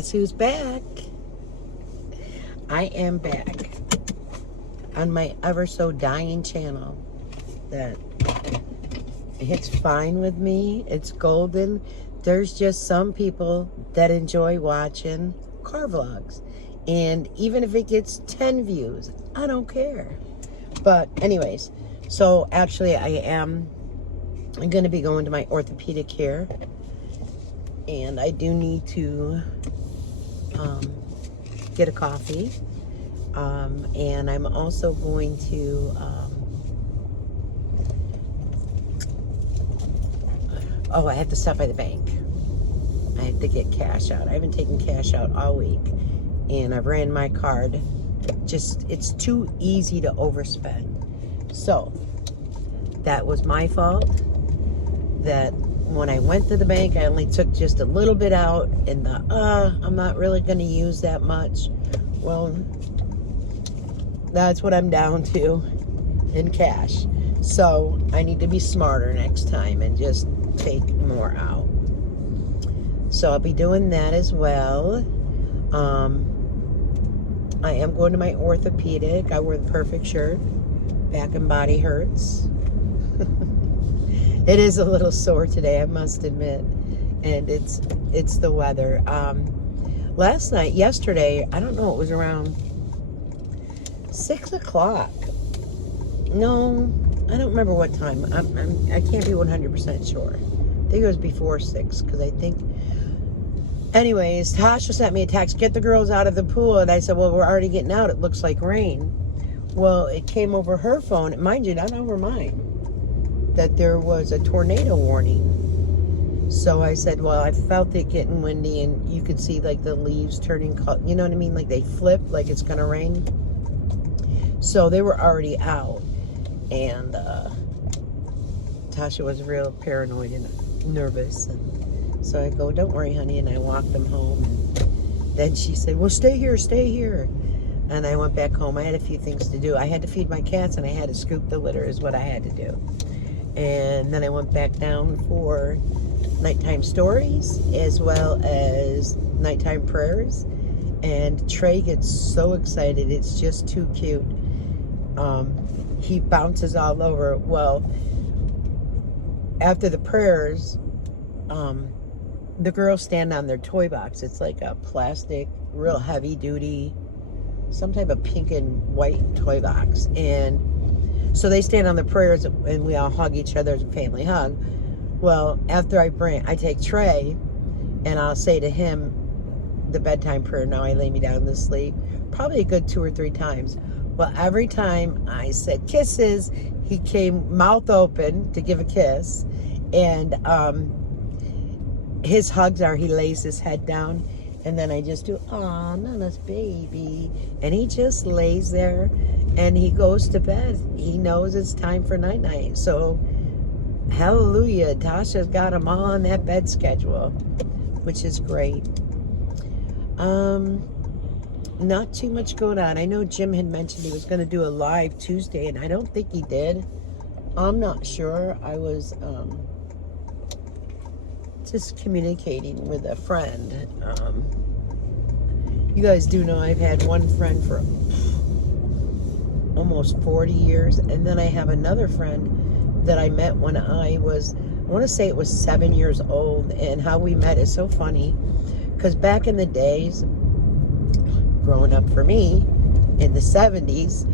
Guess who's back? I am back on my ever so dying channel that it's fine with me. It's golden. There's just some people that enjoy watching car vlogs. And even if it gets 10 views, I don't care. But anyways, so actually I'm going to be going to my orthopedic here. And I do need to get a coffee. And I'm also going to, I have to stop by the bank. I have to get cash out. I haven't taken cash out all week. And I've ran my card. It's too easy to overspend. So, that was my fault. That when I went to the bank, I only took just a little bit out. And I'm not really going to use that much. Well, that's what I'm down to in cash. So, I need to be smarter next time and just take more out. So, I'll be doing that as well. I am going to my orthopedic. I wear the perfect shirt. Back and body hurts. It is a little sore today, I must admit. And it's the weather. Yesterday, I don't know, it was around 6 o'clock. No, I don't remember what time. I can't be 100% sure. I think it was before 6, because I think... Anyways, Tasha sent me a text, get the girls out of the pool. And I said, well, we're already getting out. It looks like rain. Well, it came over her phone. Mind you, not over mine. That there was a tornado warning. So I said, well, I felt it getting windy. And you could see, like, the leaves turning color. You know what I mean? Like, they flip, like it's going to rain. So they were already out. And Tasha was real paranoid and nervous. And so I go, don't worry, honey, and I walked them home. And then she said, well, stay here. And I went back home. I had a few things to do. I had to feed my cats, and I had to scoop the litter is what I had to do. And then I went back down for nighttime stories as well as nighttime prayers. And Trey gets so excited. It's just too cute. He bounces all over. Well, after the prayers, the girls stand on their toy box. It's like a plastic, real heavy duty, some type of pink and white toy box. And so they stand on the prayers and we all hug each other as a family hug. Well, after I take Trey and I'll say to him the bedtime prayer. Now I lay me down to sleep. Probably a good 2 or 3 times. Well, every time I said kisses, he came mouth open to give a kiss. And, his hugs are, he lays his head down, and then I just do, aw, Nana's baby. And he just lays there, and he goes to bed. He knows it's time for night-night. So, hallelujah, Tasha's got him all on that bed schedule, which is great. Not too much going on. I know Jim had mentioned he was going to do a live Tuesday, and I don't think he did. I'm not sure. I was, just communicating with a friend. You guys do know I've had one friend for almost 40 years, and then I have another friend that I met when I want to say it was 7 years old. And how we met is so funny, because back in the days, growing up for me in the 70s,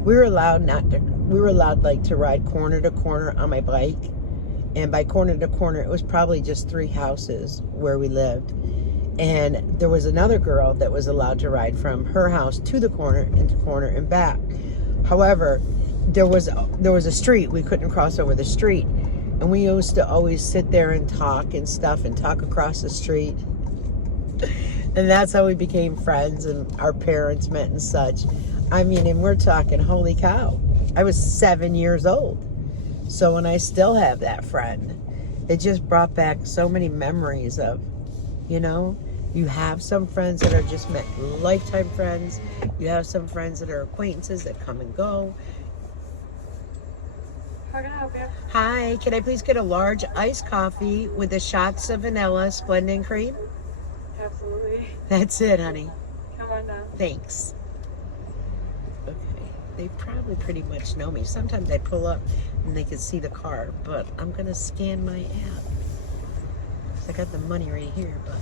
we were allowed like to ride corner to corner on my bike. And by corner to corner, it was probably just 3 houses where we lived. And there was another girl that was allowed to ride from her house to the corner and back. However, there was a street. We couldn't cross over the street. And we used to always sit there and talk and stuff and talk across the street. And that's how we became friends, and our parents met and such. I mean, and we're talking, holy cow. I was 7 years old. So when I still have that friend, it just brought back so many memories of, you know, you have some friends that are just lifetime friends. You have some friends that are acquaintances that come and go. How can I help you? Hi, can I please get a large iced coffee with the shots of vanilla, Splenda, and cream? Absolutely. That's it, honey. Come on down. Thanks. Okay. They probably pretty much know me. Sometimes I pull up and they can see the car, but I'm going to scan my app. I got the money right here, but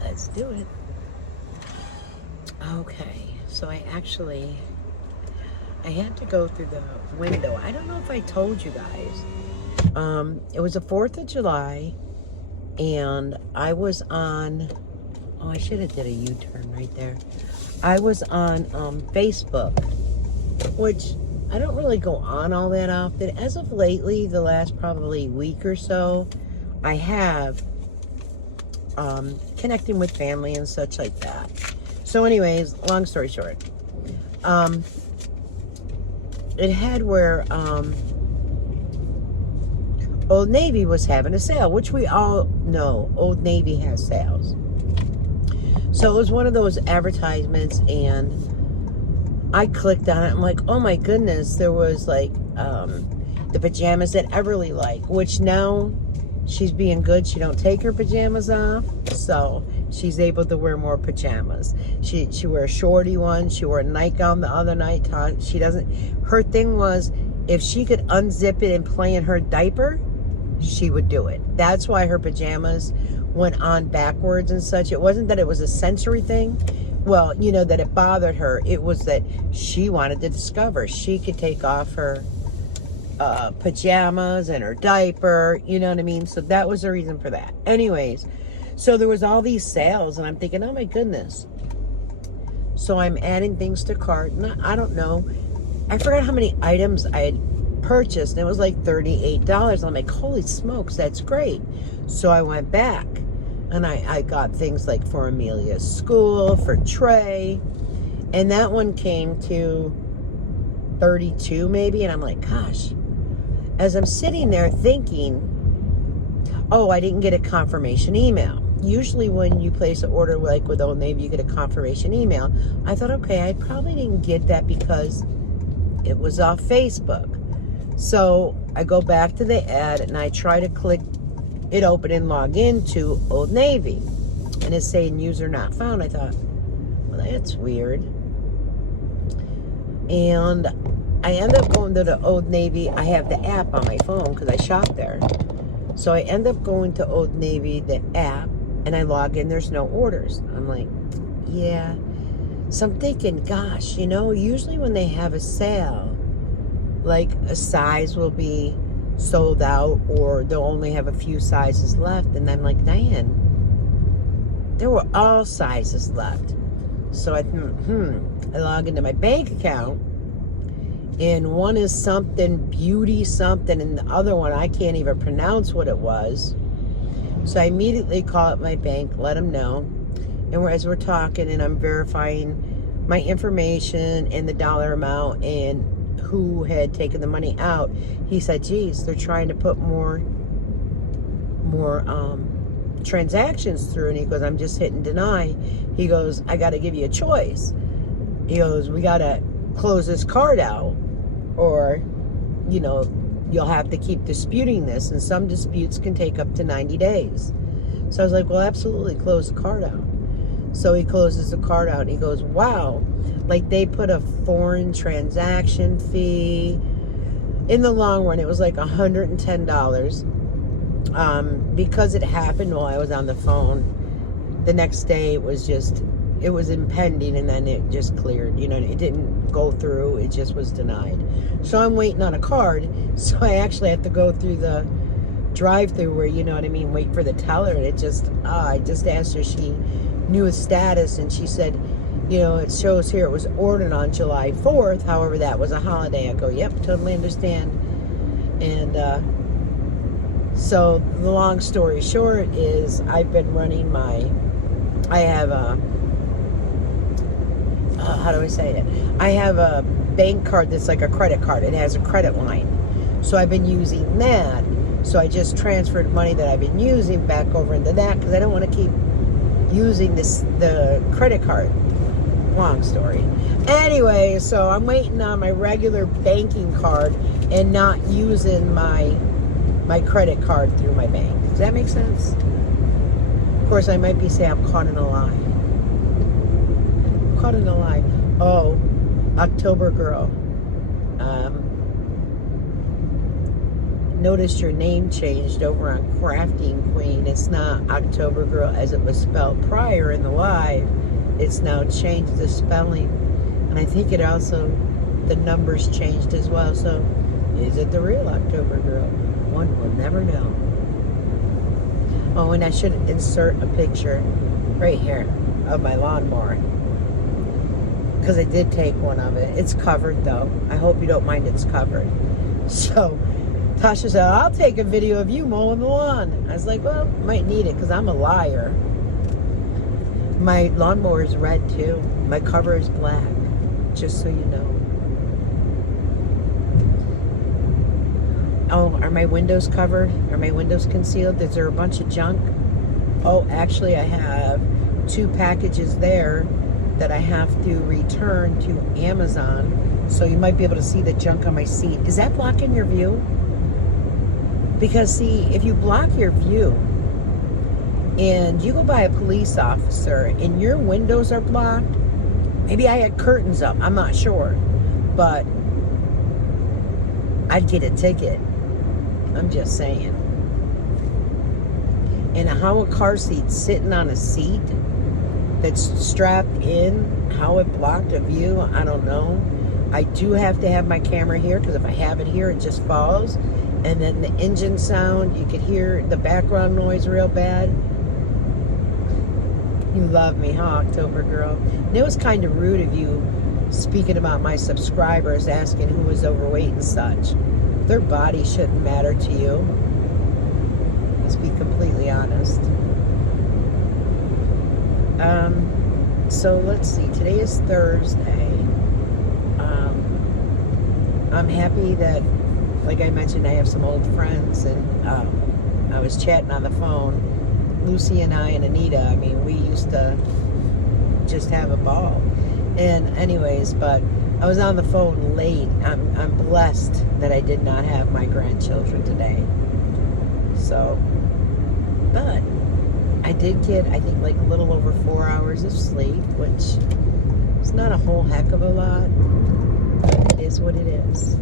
let's do it. Okay. So I had to go through the window. I don't know if I told you guys. It was the 4th of July, and I was on, oh, I should have did a U-turn right there. I was on Facebook, which I don't really go on all that often. As of lately, the last probably week or so, I have connecting with family and such like that. So anyways, long story short, it had where Old Navy was having a sale, which we all know Old Navy has sales. So it was one of those advertisements, and I clicked on it. I'm like, oh my goodness, there was like the pajamas that Everly liked, which now she's being good. She don't take her pajamas off, so she's able to wear more pajamas. She wears shorty ones. She wore a nightgown the other night. She doesn't. Her thing was, if she could unzip it and play in her diaper, she would do it. That's why her pajamas went on backwards and such. It wasn't that it was a sensory thing. Well, you know, that it bothered her. It was that she wanted to discover she could take off her pajamas and her diaper, you know what I mean? So that was the reason for that. Anyways, so there was all these sales, and I'm thinking, oh my goodness. So I'm adding things to cart, and I don't know. I forgot how many items I had purchased, and it was like $38. I'm like, holy smokes, that's great. So I went back, and I got things like for Amelia's school, for Trey, and that one came to $32 maybe, and I'm like, gosh. As I'm sitting there thinking, oh, I didn't get a confirmation email. Usually when you place an order like with Old Navy, you get a confirmation email. I thought, okay, I probably didn't get that because it was off Facebook. So I go back to the ad, and I try to click it open and log into Old Navy. And it's saying user not found. I thought, well, that's weird. And I end up going to the Old Navy. I have the app on my phone because I shop there. So I end up going to Old Navy, the app, and I log in. There's no orders. I'm like, yeah. So I'm thinking, gosh, you know, usually when they have a sale, like a size will be sold out or they'll only have a few sizes left. And I'm like, Diane, there were all sizes left. So I log into my bank account, and one is something beauty something, and the other one I can't even pronounce what it was. So I immediately call up my bank, let them know, and as we're talking and I'm verifying my information and the dollar amount and who had taken the money out, he said, geez, they're trying to put more transactions through. And he goes, I'm just hitting deny. He goes, I got to give you a choice. He goes, we got to close this card out, or, you know, you'll have to keep disputing this, and some disputes can take up to 90 days. So I was like, well, absolutely, close the card out. So he closes the card out, and he goes, wow, like they put a foreign transaction fee. In the long run, it was like $110. Because it happened while I was on the phone, the next day it was impending, and then it just cleared. You know, it didn't go through, it just was denied. So I'm waiting on a card, so I actually have to go through the drive-through where, you know what I mean, wait for the teller. And it just, I just asked her, she knew his status, and she said, you know, it shows here it was ordered on July 4th. However, that was a holiday. I go, yep, totally understand. And so the long story short is I've been running I have a, how do I say it? I have a bank card that's like a credit card. It has a credit line. So I've been using that. So I just transferred money that I've been using back over into that because I don't want to keep using the credit card. Long story. Anyway, so I'm waiting on my regular banking card and not using my credit card through my bank. Does that make sense? Of course, I might be saying I'm caught in a lie. Caught in a lie. Oh, October girl. Noticed your name changed over on Crafting Queen. It's not October girl as it was spelled prior in the live. It's now changed the spelling. And I think it also, the numbers changed as well. So, is it the real October girl? One will never know. Oh, and I should insert a picture right here of my lawnmower. Because I did take one of it. It's covered though. I hope you don't mind it's covered. So, Tasha said, I'll take a video of you mowing the lawn. I was like, well, might need it because I'm a liar. My lawnmower is red too. My cover is black. Just so you know. Oh, are my windows covered? Are my windows concealed? Is there a bunch of junk? Oh, actually I have 2 packages there that I have to return to Amazon. So you might be able to see the junk on my seat. Is that blocking your view? Because see, if you block your view and you go by a police officer and your windows are blocked, maybe I had curtains up, I'm not sure, but I'd get a ticket. I'm just saying. And how a car seat sitting on a seat that's strapped in, how it blocked a view, I don't know. I do have to have my camera here because if I have it here, it just falls. And then the engine sound, you could hear the background noise real bad. You love me, huh, October girl? And it was kind of rude of you speaking about my subscribers, asking who was overweight and such. Their body shouldn't matter to you. Let's be completely honest. So let's see. Today is Thursday. I'm happy that, like I mentioned, I have some old friends, and I was chatting on the phone. Lucy and I and Anita, I mean, we used to just have a ball. And anyways, but I was on the phone late. I'm blessed that I did not have my grandchildren today. So, but I did get, I think, like a little over 4 hours of sleep, which is not a whole heck of a lot. But it is what it is.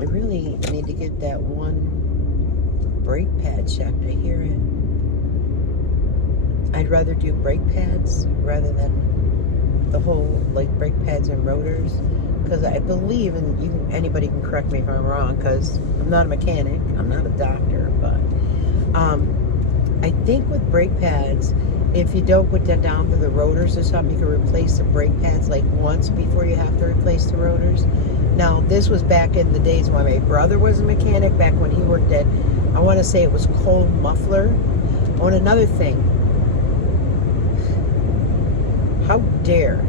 I really need to get that one brake pad checked. I hear it. I'd rather do brake pads rather than the whole, like, brake pads and rotors, because I believe, and anybody can correct me if I'm wrong, because I'm not a mechanic, I'm not a doctor, but I think with brake pads, if you don't put that down for the rotors or something, you can replace the brake pads like once before you have to replace the rotors. Now, this was back in the days when my brother was a mechanic, back when he worked at, I want to say it was Cole Muffler. Oh, and another thing, how dare,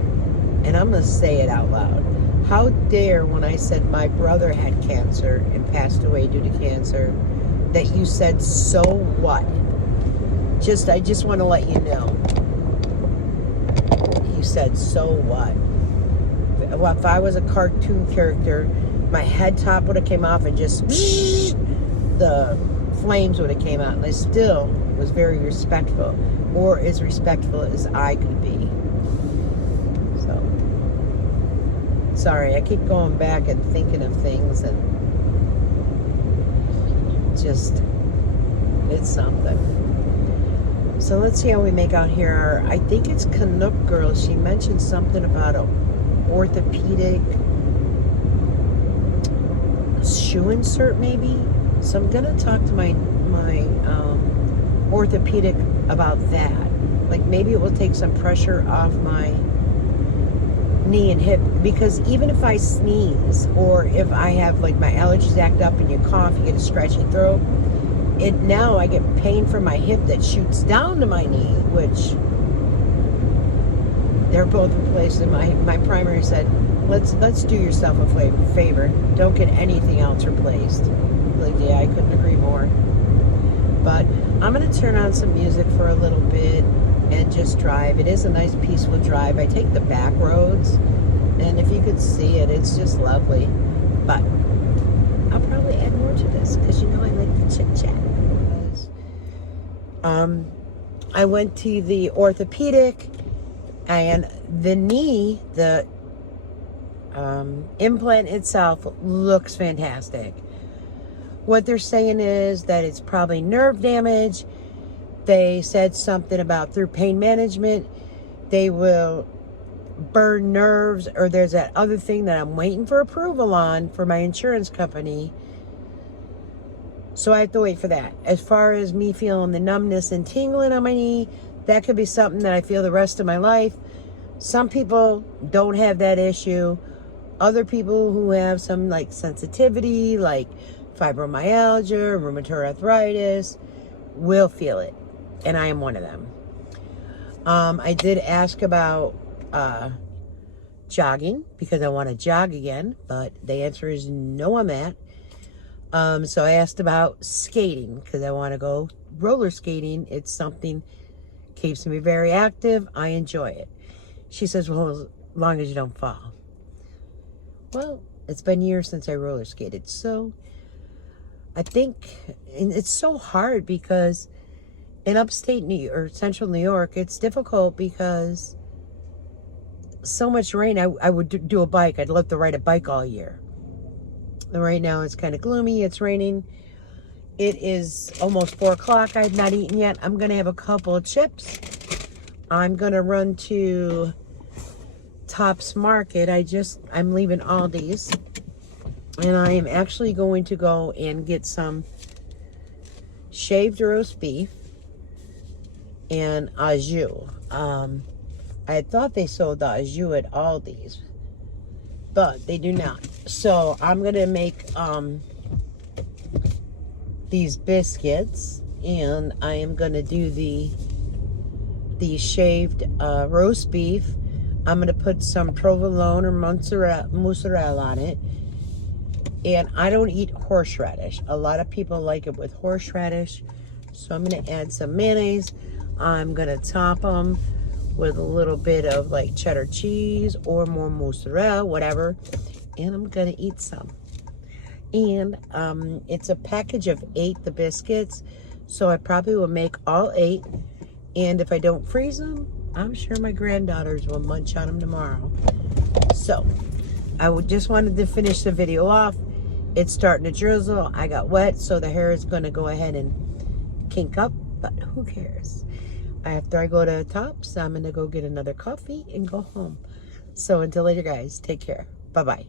and I'm going to say it out loud, how dare when I said my brother had cancer and passed away due to cancer, that you said, so what? I just want to let you know. You said, so what? Well, if I was a cartoon character, my head top would have came off and just the flames would have came out, and I still was very respectful, or as respectful as I could be. So, sorry, I keep going back and thinking of things, and just, it's something. So let's see how we make out here. I think it's Canuck Girl. She mentioned something about a orthopedic shoe insert, maybe. So I'm gonna talk to my orthopedic about that. Like, maybe it will take some pressure off my knee and hip, because even if I sneeze, or if I have, like, my allergies act up and you cough, you get a scratchy throat, now I get pain from my hip that shoots down to my knee, which they're both replaced. And my primary said, let's do yourself a favor. Don't get anything else replaced. Like, yeah, I couldn't agree more. But I'm going to turn on some music for a little bit and just drive. It is a nice, peaceful drive. I take the back roads, And if you could see it, it's just lovely. But I'll probably add more to this because you know I like the chit chat. I went to the orthopedic, and the knee, the implant itself looks fantastic. What they're saying is that it's probably nerve damage. They said something about through pain management, they will burn nerves, or there's that other thing that I'm waiting for approval on for my insurance company. So I have to wait for that. As far as me feeling the numbness and tingling on my knee, that could be something that I feel the rest of my life. Some people don't have that issue. Other people who have some like sensitivity, like fibromyalgia, rheumatoid arthritis, will feel it. And I am one of them. I did ask about jogging because I want to jog again, but the answer is no on that. So I asked about skating because I want to go roller skating. It's something keeps me very active. I enjoy it. She says, well, as long as you don't fall. Well, it's been years since I roller skated. So I think, and it's so hard because in upstate New York, or central New York, it's difficult because so much rain. I would do a bike. I'd love to ride a bike all year. And right now it's kind of gloomy. It's raining. It is almost 4 o'clock. I've not eaten yet. I'm going to have a couple of chips. I'm going to run to Tops Market. I'm leaving Aldi's. And I am actually going to go and get some shaved roast beef and au jus. I had thought they sold the au jus at Aldi's, but they do not. So I'm going to make these biscuits, and I am going to do the shaved roast beef. I'm going to put some provolone or mozzarella on it. And I don't eat horseradish. A lot of people like it with horseradish. So I'm going to add some mayonnaise. I'm going to top them with a little bit of like cheddar cheese or more mozzarella, whatever. And I'm going to eat some. And it's a package of 8, the biscuits. So I probably will make all 8. And if I don't freeze them, I'm sure my granddaughters will munch on them tomorrow. So I just wanted to finish the video off. It's starting to drizzle. I got wet, so the hair is going to go ahead and kink up, but who cares? After I go to Tops, I'm going to go get another coffee and go home. So until later, guys, take care. Bye-bye.